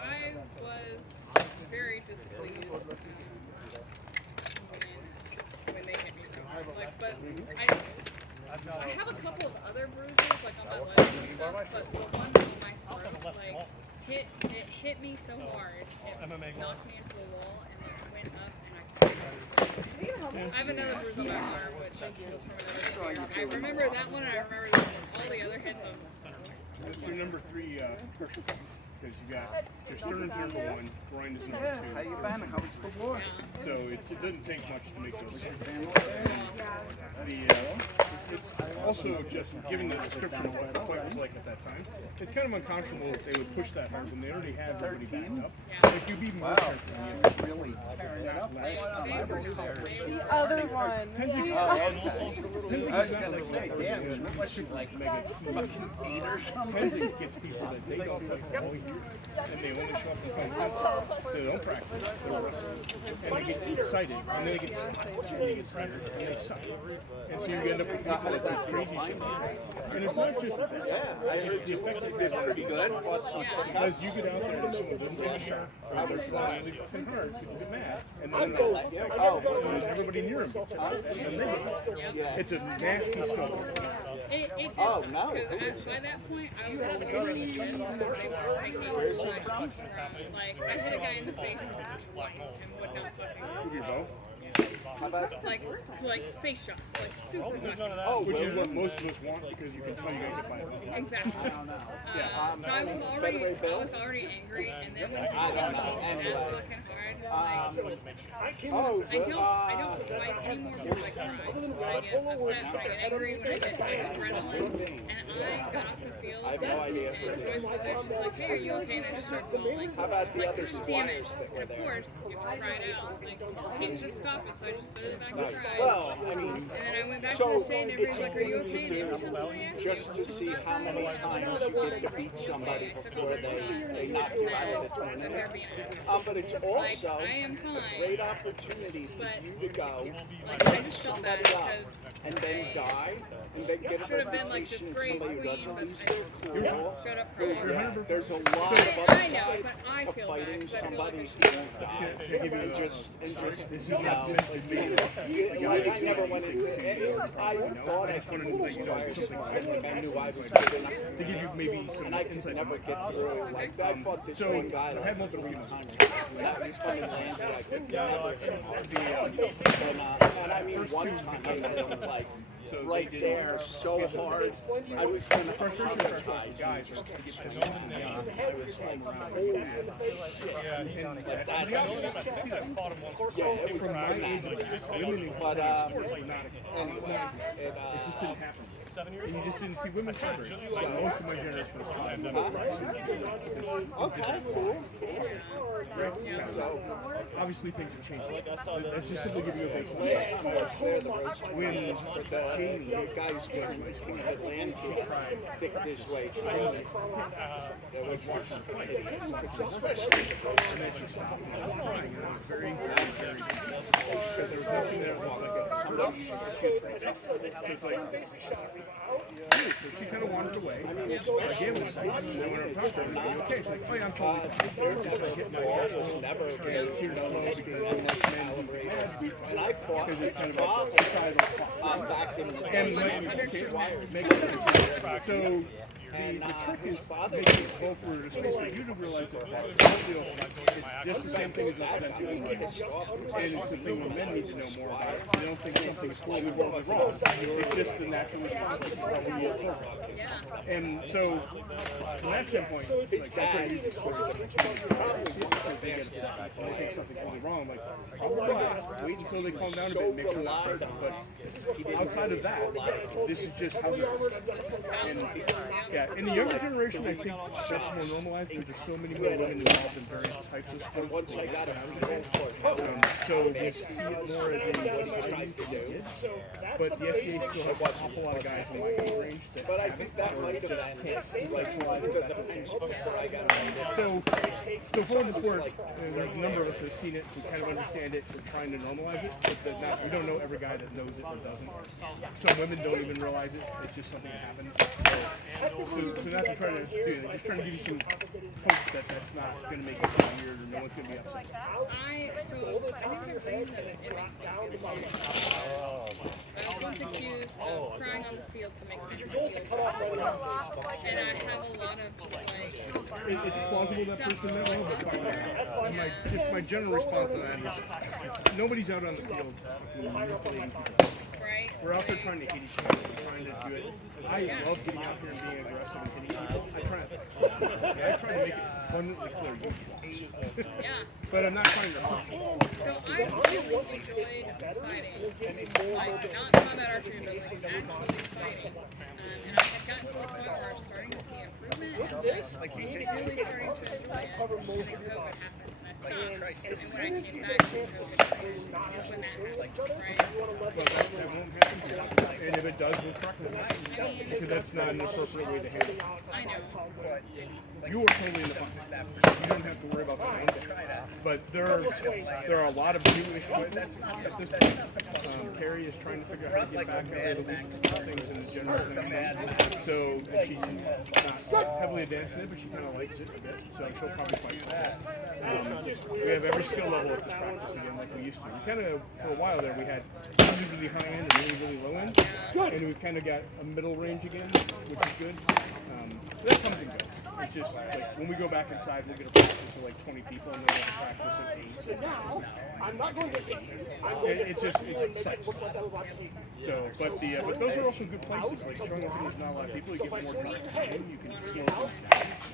I was very displeased when they hit me so hard. Like, but I have a couple of other bruises, like on my legs and stuff, but the one on my throat, like, hit me so hard, it knocked me into the wall, and then it went up, and I have another bruise on my arm, which was from another spear. I remember that one, and I remember all the other hits on. That's your number 3 pressure point. Because you got your sternum's number 1, groin is number 2. How you been? How was the war? So it doesn't take much to make those. It's also just given the description of what the fight was like at that time. It's kind of unconscionable if they would push that hard when they already had everybody backed up. Like you'd be more careful. Really tearing it up. The other one. I was going to say, damn, it was like fucking 8 or something. Tenzing gets people that they don't like all year, and they only show up to fight Tenzing. So they don't practice, they're wrestling. And they get excited, and then they get and they get tired, and they suck. And so you end up with people that do crazy shit. And it's not just that. Yeah, I heard you did pretty good. Because you get out there and someone doesn't take a shot, or they're flying really fucking hard, people get mad, and then everybody near them gets hurt, and then they get mad. It's a nasty snowball. It did because by that point, I was already in some of like, I hit a guy in the face twice and would not fucking Your bow? like face shots, like super fucking. Which is what most of us want because you can tell you're gonna get by. Exactly. So I was already angry, and then when he hit me that fucking hard, like, I don't fight anymore because I cry. I get upset, I get angry, I get adrenaline, and I got the feel of that. And Joyce was there, she's like, hey, are you okay? And I just started bawling. How about the other Damn it. squires that were And of there? course, you have to cry it out. Like, you can't just stop it, so I just stood in the back and cried. Well, I mean, And then I went back to so the shade, and everybody's like, are you okay? And every time somebody asks just to see how many times you get to beat somebody before they knock you out of the tournament. But it's also I am a fine, great opportunity for but you to go like, I beat just felt bad somebody up because and then die and then get a should have been like this reputation of great somebody who queen, doesn't but lose their cool. shut up, crying. There's a lot of I other know, sides but I of feel bad fighting because I feel somebody like who won't die and just like I never went into it. I thought I could inspire somebody. I knew I was good enough. They give you maybe some And I could insight. never get through. Like, I fought this So, one guy I had like multiple 3 reasons. times. He's fucking landed like a and I mean, one time I hit him like right there so hard. I was going to apologize. Guys are trying to get that on the I was like, holy shit. But that, yeah, it was bad. But anyway, It just didn't happen. And you just didn't see women coverage. So most of my generation was fine. okay, cool. So obviously things have changed. Let's just simply give you a big Last time I was there, the race when the guys that land here thick this way, which was hideous. Especially and then she stopped and she was crying. And it was very, very because there was nothing there that looked like a it's like, so she kind of wandered away. I gave her a second, and then when I talked to her, I said, okay, she's like, oh yeah, I'm totally fine. Just like hitting my head, and tears flow because and I fought because it's kind of Bob a side of back in the and make it so the trick is making both for especially you to realize that it's just the same thing as just and it's the thing that men need to know more about. They don't think something's totally wrong. It's just the natural response of how we work. And so from that standpoint, it's like okay, you just they get it back. They think something's really wrong. Like wait until they calm down a bit and make sure they're hurt. But outside of that, this is just how they are. And yeah, in the younger generation, I think that's more normalized because there's so many more women involved in various types of sports. once I got So you see it more as a society, but the SCA still has an awful lot of guys in my age range. But I think that might have been like the potential I got. So for the sport, a number of us have seen it, we kind of understand it, we're trying to normalize it, but we don't know every guy that knows it or doesn't. Some women don't even realize it, it's just something that happens. So not to try to do it, just trying to give you some coach that that's not going to make it weird or no one's going to be upset. I think the thing that it makes me feel weird. I was once accused of crying on the field to make people feel good. And I have a lot of just like It's plausible that person that well, but fuck that. My general response to that is nobody's out on the field manipulating people. right. We're out there trying to hit each other, trying to do it. I love getting out here and being aggressive and hitting people. I try to make it abundantly clear. Yeah. But I'm not trying to hurt people. So I really enjoyed fighting. Like not combat archery, but like actually fighting. And I had gotten to a point where I was starting to see improvement and like really starting to enjoy it. And then COVID happened and I stopped. And when I came back to COVID, when that happened, right? That won't happen. And if it does, we'll practice it. Because that's not an appropriate way to handle it. I know. You are totally in the box. You don't have to worry about that. But there are a lot of new issues at this point. Carrie is trying to figure out how to get back into the week things in the general thing. So she's not heavily advanced in it, but she kind of likes it a bit. So she'll probably fight for that. We have every skill level at this practice again like we used to. We kind of, for a while there, we had really, really high end and really, really low end. And we've kind of got a middle range again, which is good. So that comes and goes. It's just like when we go back inside, we'll get a practice of like 20 people and then we'll have a practice of 8. Now, I'm not going to hit you. It's exciting. So, but those are also good places. Like throwing up is not a lot of people. You get more time. You can slow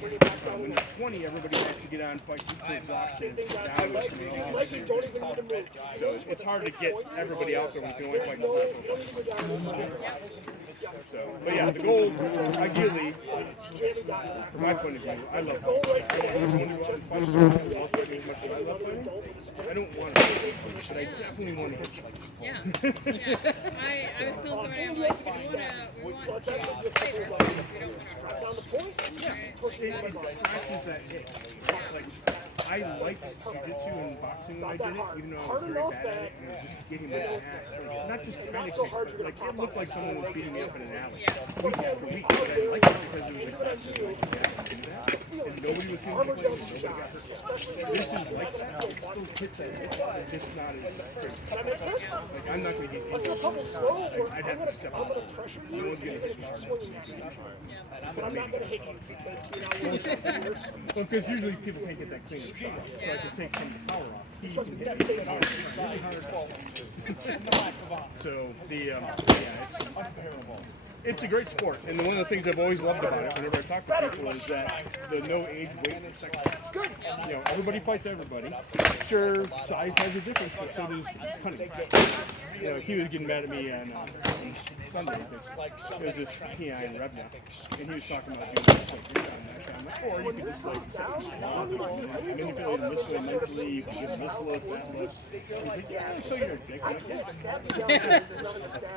things down. When it's 20, everybody has to get out and fight to exhaustion. So it's hard to get everybody out there when you can only fight 2 people. So, but yeah, the goal, ideally, from my point of view, I love fighting. I don't want to go out and fight someone who wants to do as much as I love fighting. I don't want to hit people, but I definitely want to hit you. Yeah. I was telling somebody, I'm like, we want to fight our friends, we don't want to rush. It practices that hit. Like, I liked jiu-jitsu and boxing when I did it, even though I was very bad at it, and it was just getting my ass. Not just trying to kick, but like, it looked like someone was beating me up in an alley, week after week. But I liked it because it was aggressive, like, yeah, do that. And nobody was seeing the play, nobody got hurt. This is like that. It still hits that hit, but just not as crazy. Like, I'm not going to get into it. Like, I'd have to step up. No one's going to hit me hard enough to make me But I'm not going to hit you because, well, because usually people can't get that clean shot. So I can take some of the power off. He can hit me really hard. So it's a great sport, and one of the things I've always loved about it, whenever I talk to people, is that the no age, weight restriction. You know, everybody fights everybody. Sure, size has a difference, but so does hunting. You know, he was getting mad at me on Sunday because it was this PI in Revna, and he was talking about doing this like this time, that time. Or you could just like manipulate him this way mentally, you can give him this look, that look. He's like, yeah, so you're a dick. Like, yeah.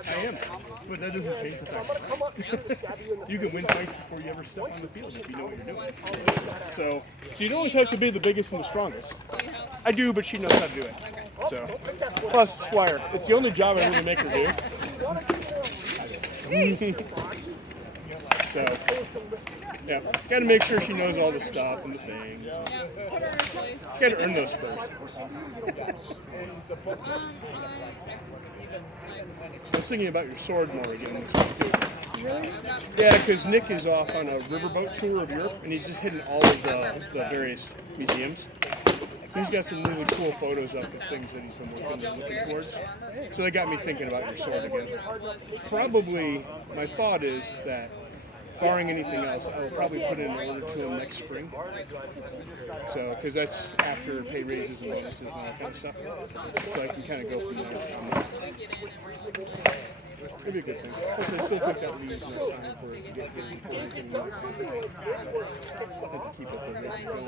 I am, but that doesn't change the fact. You can win fights before you ever step on the field if you know what you're doing. So you don't always have to be the biggest and the strongest. I do, but she knows how to do it. So, plus Squire, it's the only job I really make her do. So, yeah, gotta make sure she knows all the stuff and the things. Gotta earn those spurs. I was thinking about your sword more again. Yeah, because Nick is off on a riverboat tour of Europe, and he's just hitting all of the various museums. So he's got some really cool photos up of things that he's been looking towards. So that got me thinking about your sword again. Probably, my thought is that, barring anything else, I will probably put in an order to him next spring. So, because that's after pay raises and bonuses and all that kind of stuff. So I can kind of go from there. It'd be a good thing. Plus, I still think that leaves enough time for it to get good before we can have to keep up the rates going.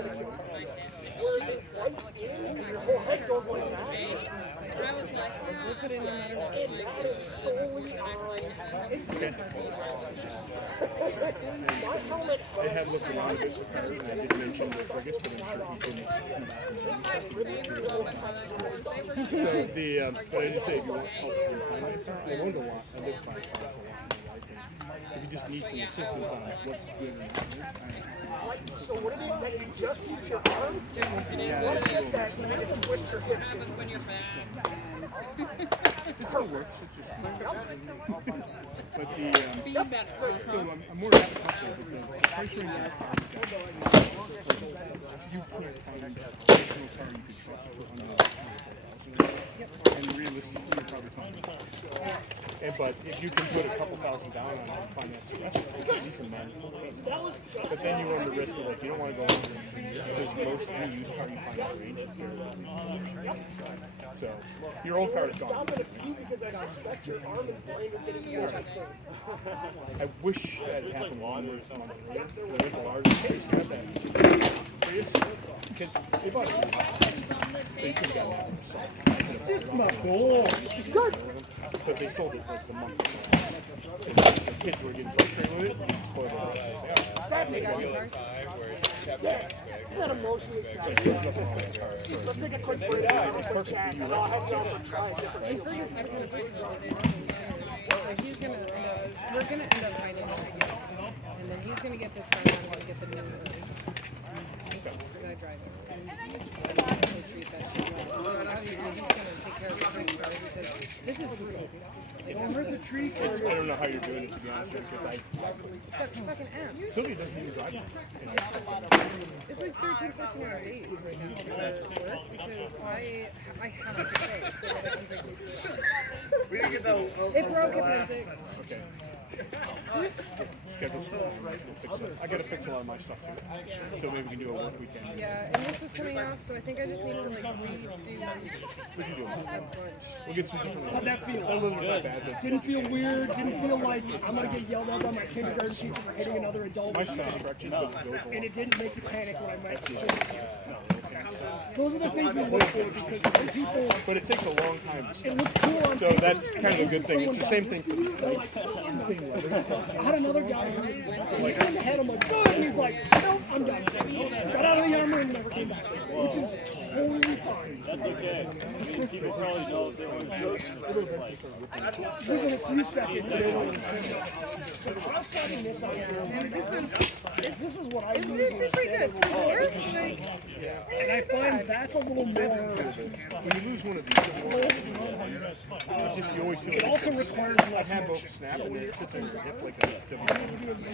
I had looked around a bit for cars, and I did mention the frigates, but I'm sure he didn't. So but I did say if you want help with finding a car, I owned a lot. I lived by a car for a while. If you just need some assistance on what's good and not good, So what do they let you just use your arm? What What is that? You need to twist your hips. happens when you're bad? It still works. But the Be better. so I'm more apprehensive because the price range I found is that you can't find a professional car you could trust for under $100,000. And realistically, you're probably talking. But if you can put a couple thousand down on it and finance the rest, it's a decent amount. But then you run the risk of like you don't want to go under because most new used car you find out range is here. So your old car is gone. Because I suspect your arm is blind and getting more. I wish that had happened longer. There is a large place to have that. Because they bought it. So you could have gotten that. This is my goal. Good. But they sold it like the month before. And the kids were getting frustrated with it. And it's spoiled it. They got new cars. I'm not emotionally sad. Let's take a quick break. It's perfect for you, I'll right? have you on and try a different. Fergus is gonna fight about it. So he's gonna we're gonna end up fighting it again. And then he's gonna get this car and I'm gonna get the new one. Because I drive it. So obviously he's gonna take care of the thing, right? Because this is brutal. Like, I don't know how you're doing it, to be honest with you, because sucks fucking ass. Sylvia doesn't even drive it. It's like 13, 14 hour days right now for work because I have to pay so that I can take it. It broke, it was sick. Okay. Schedule. Fix it. I gotta fix a lot of my stuff too. So maybe we can do a work weekend. Yeah, and this was coming off, so I think I just need to like redo We can do a it. bunch. We'll get some different. How'd that feel? A little bit not bad, but Didn't feel weird, didn't feel like I'm gonna get yelled at by my kindergarten teacher for hitting another adult. my sound correction goes And along. it didn't make you panic when I met you. Those are the things we look for because some people, But it takes a long time. it looks cool on So paper. that's kind of a good thing. It's the same thing for me. I had another guy who he kind of had him like, good, and he's like, nope, I'm done. Got out of the armor and never came back, which is totally fine. That's okay. People probably know that Within a few seconds, they were so I'm setting this up. And this one, This is what I use. it's pretty good. It works, like, And I find that's a little more. When you lose one of these, it's just you always feel. It also requires I less have motion. both snap and then it sits on your hip like a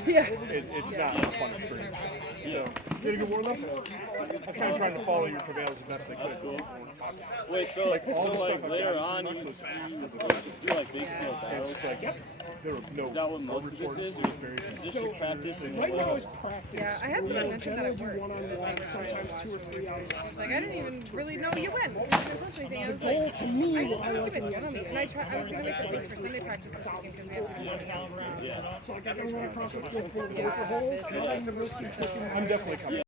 yeah. it's not a fun experience. So, you gotta get warmed up. I'm kind of trying to follow your travails as best I could. Wait, so Like all the like stuff I've later got, on you was fast. do like big scale And battles? it's just like, there were no Is that what most of this reports, is? it was very Just to practice and Right now is practice. Yeah, I had someone mention that Generally at do work. one-on-one, sometimes 2 or 3 hours. She's like, I didn't even really know you went. I didn't post anything. I was Goal like, to me, I just I don't like give it. it to me. And I was gonna make a post for Sunday practice this weekend because we have people running out. So I got to run across the field for holes, running the risk of I'm definitely coming.